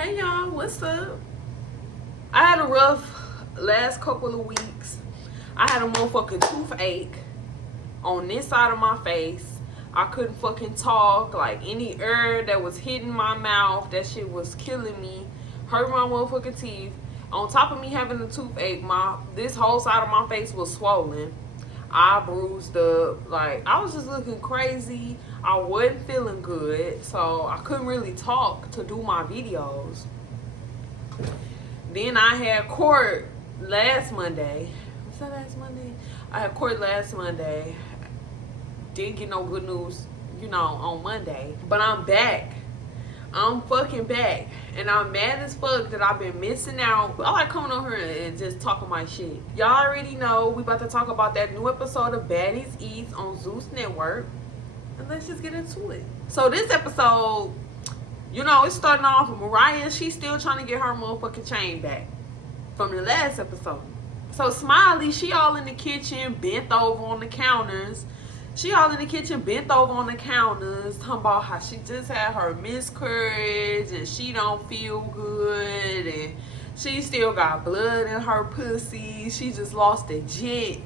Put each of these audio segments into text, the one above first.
Hey y'all, what's up? I had a rough last couple of weeks. I had a motherfucking toothache on this side of my face. I couldn't fucking talk. Like any air that was hitting my mouth, that shit was killing me. Hurt my motherfucking teeth. On top of me having a toothache, this whole side of my face was swollen. I bruised up. Like I was just looking crazy. I wasn't feeling good, so I couldn't really talk to do my videos. Then I had court last Monday. Was that last Monday? I had court last Monday. Didn't get no good news, on Monday. But I'm back. I'm fucking back. And I'm mad as fuck that I've been missing out. I like coming on here and just talking my shit. Y'all already know we about to talk about that new episode of Baddies Eats on Zeus Network. And let's just get into it. So this episode, it's starting off with Mariah. She's still trying to get her motherfucking chain back from the last episode. So Smiley, she all in the kitchen, bent over on the counters. Talking about how she just had her miscarriage and she don't feel good and she still got blood in her pussy. She just lost a jet.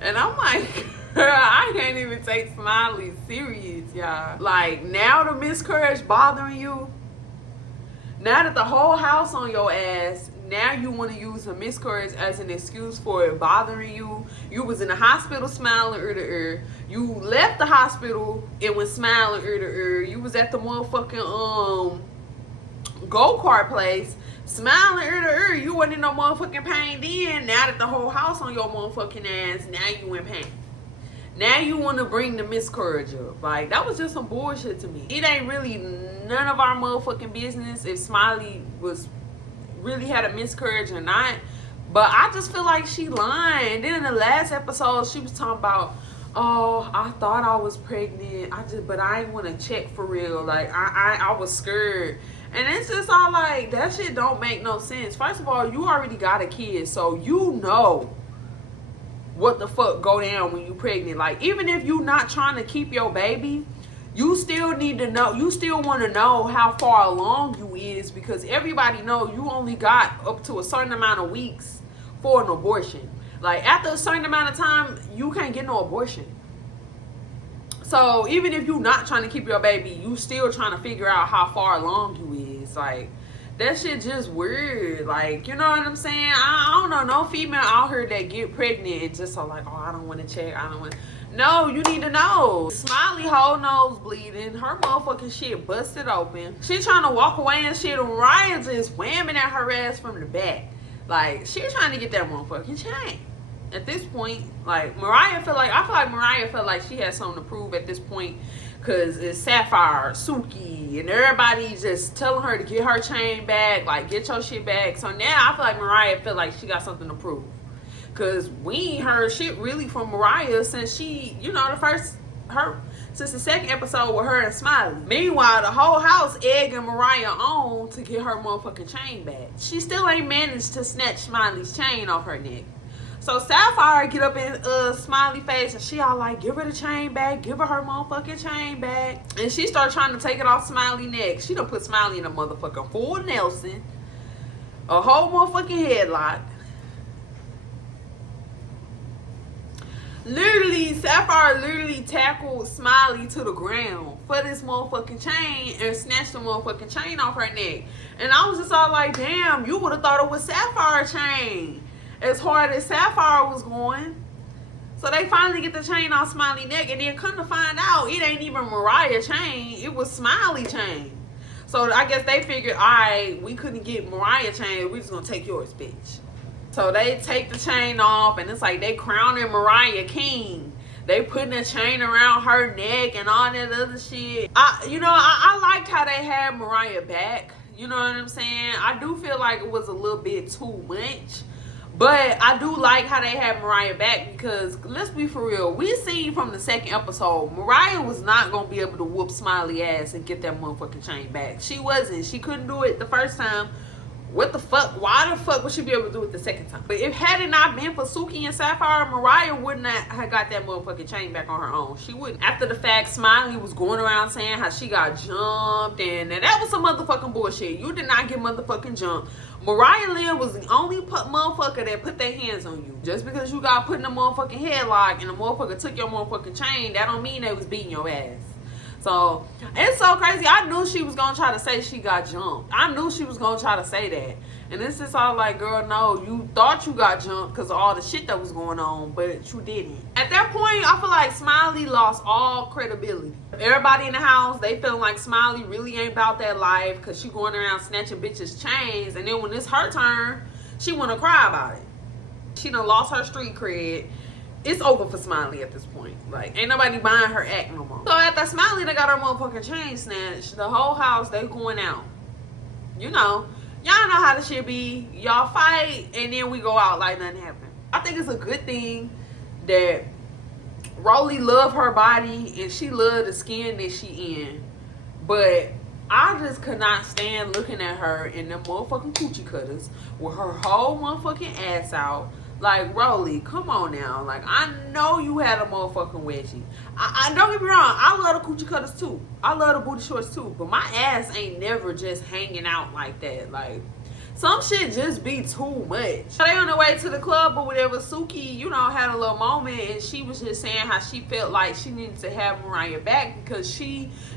And I'm like, girl, I can't even take Smiley serious, y'all. Like, now the miscarriage bothering you? Now that the whole house on your ass, now you want to use a miscarriage as an excuse for it bothering you. You was in the hospital smiling ear to ear. You left the hospital and was smiling ear to ear. You was at the motherfucking go-kart place smiling ear to ear. You wasn't in no motherfucking pain then. Now that the whole house on your motherfucking ass, now you in pain. Now you want to bring the miscarriage up. Like, that was just some bullshit to me. It ain't really none of our motherfucking business if Smiley really had a miscarriage or not. But I just feel like she lying. Then in the last episode, she was talking about, oh, I thought I was pregnant. But I ain't want to check for real. Like, I was scared. And it's just all like, that shit don't make no sense. First of all, you already got a kid, so you know what the fuck go down when you pregnant. Like, even if you not trying to keep your baby, you still need to know, you still want to know how far along you is, because everybody know you only got up to a certain amount of weeks for an abortion. Like, after a certain amount of time, you can't get no abortion. So even if you not trying to keep your baby, you still trying to figure out how far along you is. Like, that shit just weird. Like, you know what I'm saying? I don't know no female out here that get pregnant and just so like, oh, I don't want to check. I don't want to. No, you need to know. Smiley whole nose bleeding. Her motherfucking shit busted open. She trying to walk away and shit. And Mariah just whamming at her ass from the back. Like, she trying to get that motherfucking chain. At this point, like, I feel like Mariah felt like she had something to prove at this point. Because it's Sapphire, Suki, and everybody just telling her to get her chain back. Like, get your shit back. So now I feel like Mariah feel like she got something to prove. Because we ain't heard shit really from Mariah since she, since the second episode with her and Smiley. Meanwhile, the whole house egging Mariah on to get her motherfucking chain back. She still ain't managed to snatch Smiley's chain off her neck. So Sapphire get up in Smiley face and she all like, give her the chain back, give her motherfucking chain back. And she start trying to take it off Smiley neck. She done put Smiley in a motherfucking full Nelson, a whole motherfucking headlock. Sapphire literally tackled Smiley to the ground for this motherfucking chain and snatched the motherfucking chain off her neck. And I was just all like, damn, you would have thought it was Sapphire chain. As hard as Sapphire was going. So they finally get the chain off Smiley neck, and then come to find out, it ain't even Mariah chain, it was Smiley chain. So I guess they figured, alright, we couldn't get Mariah chain, we just gonna take yours, bitch. So they take the chain off, and it's like they crowning Mariah king. They putting a chain around her neck and all that other shit. I liked how they had Mariah back. You know what I'm saying? I do feel like it was a little bit too much. But I do like how they had Mariah back, because let's be for real. We seen from the second episode, Mariah was not going to be able to whoop Smiley ass and get that motherfucking chain back. She wasn't. She couldn't do it the first time What the fuck? Why the fuck would she be able to do it the second time? But if had it not been for Suki and Sapphire, Mariah would not have got that motherfucking chain back on her own. She wouldn't. After the fact, Smiley was going around saying how she got jumped, and that was some motherfucking bullshit. You did not get motherfucking jumped. Mariah Lynn was the only motherfucker that put their hands on you. Just because you got put in a motherfucking headlock and the motherfucker took your motherfucking chain, that don't mean they was beating your ass. So, it's so crazy. I knew she was going to try to say she got jumped. I knew she was going to try to say that. And it's just all like, girl, no, you thought you got jumped because of all the shit that was going on, but you didn't. At that point, I feel like Smiley lost all credibility. Everybody in the house, they feeling like Smiley really ain't about that life because she going around snatching bitches' chains. And then when it's her turn, she want to cry about it. She done lost her street cred. It's over for Smiley at this point. Like, ain't nobody buying her act no more. So after Smiley, they got her motherfucking chain snatched. The whole house, they going out. You know, y'all know how the shit be. Y'all fight, and then we go out like nothing happened. I think it's a good thing that Rolly love her body, and she love the skin that she in. But I just could not stand looking at her in them motherfucking coochie cutters with her whole motherfucking ass out. Like, Rolly, come on now. Like, I know you had a motherfucking wedgie. I don't get me wrong. I love the coochie cutters too. I love the booty shorts too. But my ass ain't never just hanging out like that. Like, some shit just be too much. So they on the way to the club or whatever. Suki, you know, had a little moment, and she was just saying how she felt like she needed to have Mariah back because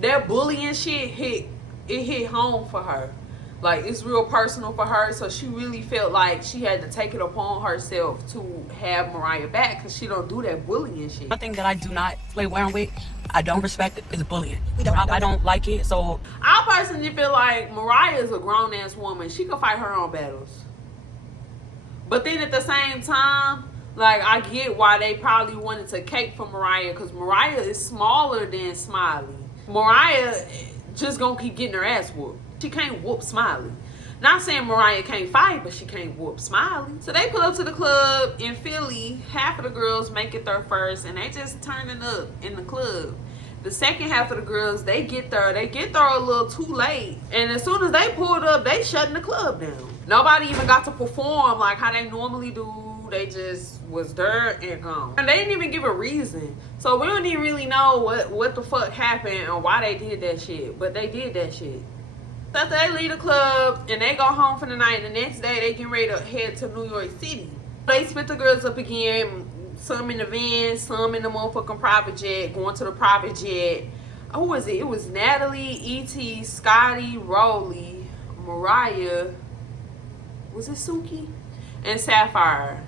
that bullying shit hit home for her. Like, it's real personal for her, so she really felt like she had to take it upon herself to have Mariah back because she don't do that bullying shit. One thing that I do not play around with, I don't respect it, is bullying. I don't like it, so... I personally feel like Mariah is a grown-ass woman. She can fight her own battles. But then at the same time, like, I get why they probably wanted to cape for Mariah because Mariah is smaller than Smiley. Mariah just gonna keep getting her ass whooped. She can't whoop Smiley. Not saying Mariah can't fight, but she can't whoop Smiley. So they pull up to the club in Philly. Half of the girls make it there first, and they just turning up in the club. The second half of the girls, they get there a little too late. And as soon as they pulled up, they shutting the club down. Nobody even got to perform like how they normally do. They just was there and gone. And they didn't even give a reason. So we don't even really know what the fuck happened or why they did that shit. But they did that shit. After they leave the club and they go home for the night, the next day they get ready to head to New York City. They split the girls up again, some in the van, some in the motherfucking private jet, going to the private jet. Who was it? It was Natalie, E.T., Scotty, Rolly, Mariah, was it Suki? And Sapphire.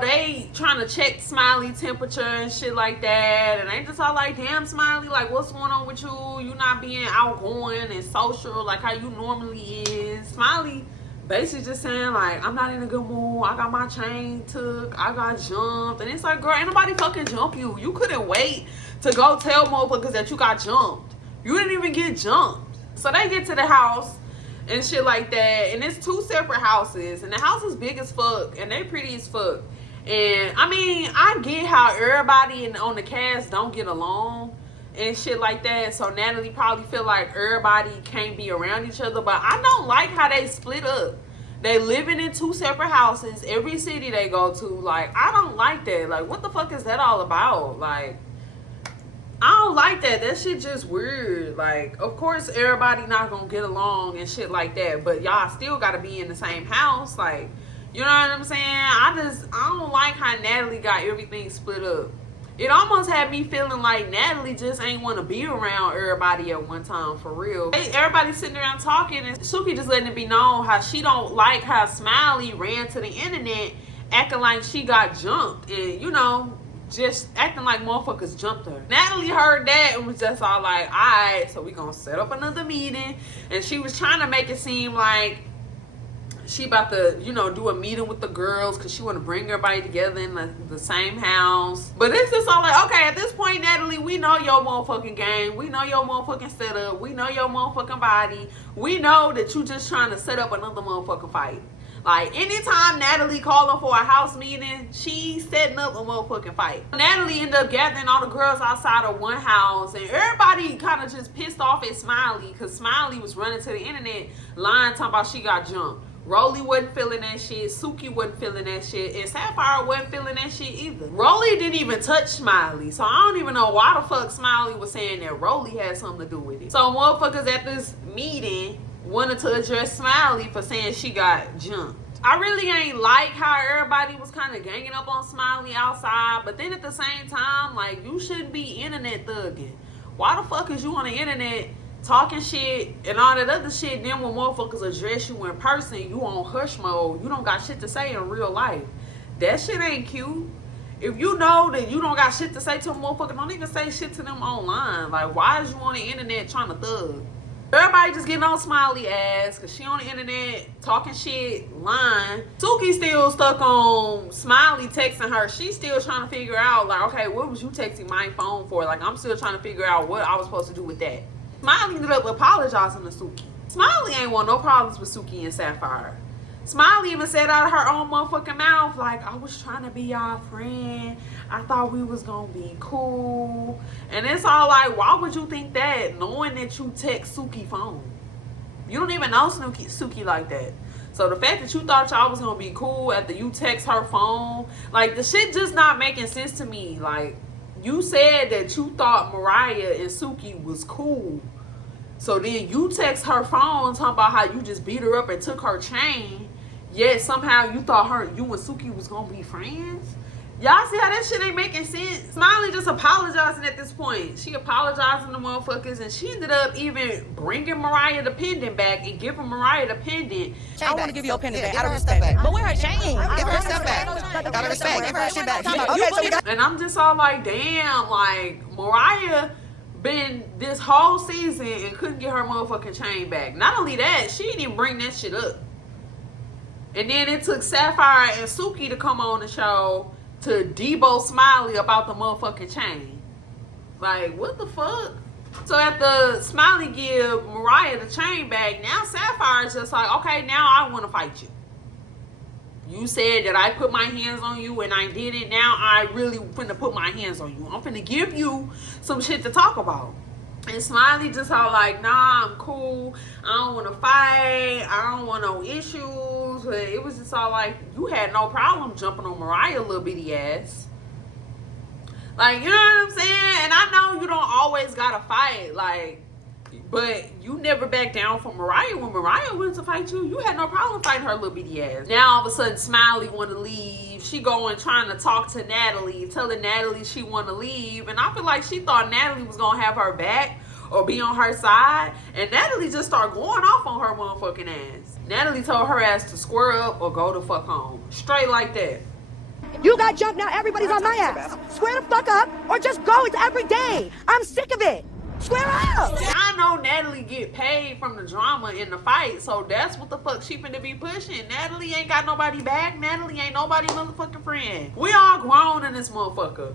They trying to check Smiley temperature and shit like that, and they just all like, damn, Smiley, like, what's going on with you? You not being outgoing and social like how you normally is. Smiley basically just saying like, I'm not in a good mood, I got my chain took, I got jumped. And it's like, girl, ain't nobody fucking jump you. You couldn't wait to go tell motherfuckers that you got jumped. You didn't even get jumped. So they get to the house and shit like that, and it's two separate houses, and the house is big as fuck, and they pretty as fuck. And I mean, I get how everybody on the cast don't get along and shit like that. So Natalie probably feel like everybody can't be around each other. But I don't like how they split up. They living in two separate houses. Every city they go to. Like, I don't like that. Like, what the fuck is that all about? Like, I don't like that. That shit just weird. Like, of course everybody not gonna get along and shit like that. But y'all still gotta be in the same house. Like, you know what I'm saying? I don't like how Natalie got everything split up. It almost had me feeling like Natalie just ain't want to be around everybody at one time, for real. Everybody sitting around talking, and Suki just letting it be known how she don't like how Smiley ran to the internet acting like she got jumped. And, you know, just acting like motherfuckers jumped her. Natalie heard that and was just all like, alright, so we gonna set up another meeting. And she was trying to make it seem like she about to, you know, do a meeting with the girls because she want to bring everybody together in the same house. But it's just all like, okay, at this point, Natalie, we know your motherfucking game. We know your motherfucking setup. We know your motherfucking body. We know that you just trying to set up another motherfucking fight. Like, anytime Natalie calling for a house meeting, she's setting up a motherfucking fight. Natalie ended up gathering all the girls outside of one house, and everybody kind of just pissed off at Smiley because Smiley was running to the internet lying, talking about she got jumped. Rolly wasn't feeling that shit. Suki wasn't feeling that shit. And Sapphire wasn't feeling that shit either. Rolly didn't even touch Smiley. So I don't even know why the fuck Smiley was saying that Rolly had something to do with it. So motherfuckers at this meeting wanted to address Smiley for saying she got jumped. I really ain't like how everybody was kind of ganging up on Smiley outside. But then at the same time, like, you shouldn't be internet thugging. Why the fuck is you on the internet talking shit and all that other shit? Then when motherfuckers address you in person, you on hush mode. You don't got shit to say in real life. That shit ain't cute. If you know that you don't got shit to say to a motherfucker, don't even say shit to them online. Like, why is you on the internet trying to thug? Everybody just getting on Smiley ass because she on the internet talking shit, lying. Suki still stuck on Smiley texting her. She's still trying to figure out, like, okay, what was you texting my phone for? Like, I'm still trying to figure out what I was supposed to do with that. Smiley ended up apologizing to Suki. Smiley ain't want no problems with Suki and Sapphire. Smiley even said out of her own motherfucking mouth, like, I was trying to be y'all friend. I thought we was gonna be cool. And it's all like, why would you think that knowing that you text Suki phone? You don't even know Suki like that. So the fact that you thought y'all was gonna be cool after you text her phone, like, the shit just not making sense to me. Like, you said that you thought Mariah and Suki was cool. So then you text her phone talking about how you just beat her up and took her chain. Yet somehow you thought you and Suki was gonna be friends. Y'all see how that shit ain't making sense? Smiley just apologizing at this point. She apologizing to motherfuckers, and she ended up even bringing Mariah the pendant back and giving Mariah the pendant. I want to give you a pendant back. Out of respect. But where her chain? Give her stuff back. Out of respect. Give her shit back. And I'm just all like, damn, like, Mariah been this whole season and couldn't get her motherfucking chain back. Not only that, she didn't even bring that shit up. And then it took Sapphire and Suki to come on the show to debo Smiley about the motherfucking chain. Like, what the fuck? So after Smiley give Mariah the chain back, now Sapphire's just like, okay, now I want to fight you. You said that I put my hands on you and I did it. Now I really finna put my hands on you. I'm finna give you some shit to talk about. And Smiley just all like, nah, I'm cool. I don't want to fight. I don't want no issues. But it was just all like, you had no problem jumping on Mariah little bitty ass. Like, you know what I'm saying? And I know you don't always gotta fight. Like, but you never back down from Mariah. When Mariah went to fight you, you had no problem fighting her little bitty ass. Now all of a sudden Smiley want to leave. She going trying to talk to Natalie, telling Natalie she want to leave. And I feel like she thought Natalie was going to have her back or be on her side. And Natalie just started going off on her motherfucking ass. Natalie told her ass to square up or go the fuck home. Straight like that. You got jumped, now everybody's on my ass. Square the fuck up or just go. It's every day. I'm sick of it. Square up. I know Natalie get paid from the drama in the fight, so that's what the fuck she finna be pushing. Natalie ain't got nobody back. Natalie ain't nobody motherfucking friend. We all grown in this motherfucker.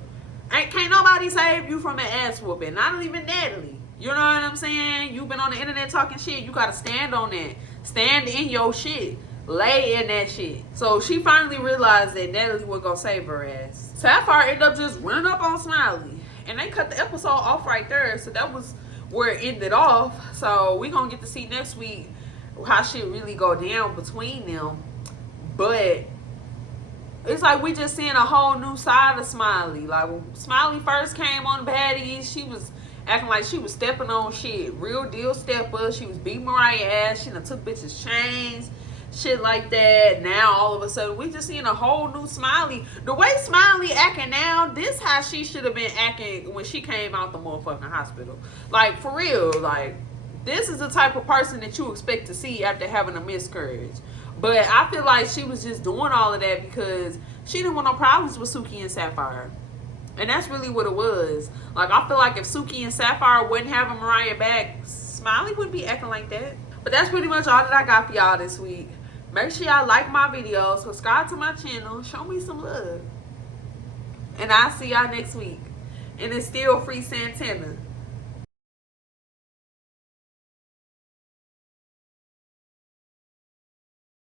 Can't nobody save you from an ass whooping. Not even Natalie. You know what I'm saying? You been on the internet talking shit. You gotta stand on that. Stand in your shit. Lay in that shit. So she finally realized that Natalie was gonna save her ass. Sapphire ended up just running up on Smiley. And they cut the episode off right there. So that was where it ended off. So we gonna get to see next week how shit really go down between them. But it's like we just seeing a whole new side of Smiley. Like when Smiley first came on Baddies, she was acting like she was stepping on shit. Real deal stepper. She was beating Mariah ass. She done took bitches' chains. Shit like that. Now all of a sudden we just seeing a whole new Smiley. The way Smiley acting now, this how she should have been acting when she came out the motherfucking hospital. Like, for real. Like, this is the type of person that you expect to see after having a miscarriage. But I feel like she was just doing all of that because she didn't want no problems with Suki and Sapphire. And that's really what it was. Like, I feel like if Suki and Sapphire wouldn't have Mariah back, Smiley wouldn't be acting like that. But that's pretty much all that I got for y'all this week. Make sure y'all like my videos, subscribe to my channel, show me some love. And I'll see y'all next week. And it's still free Santana.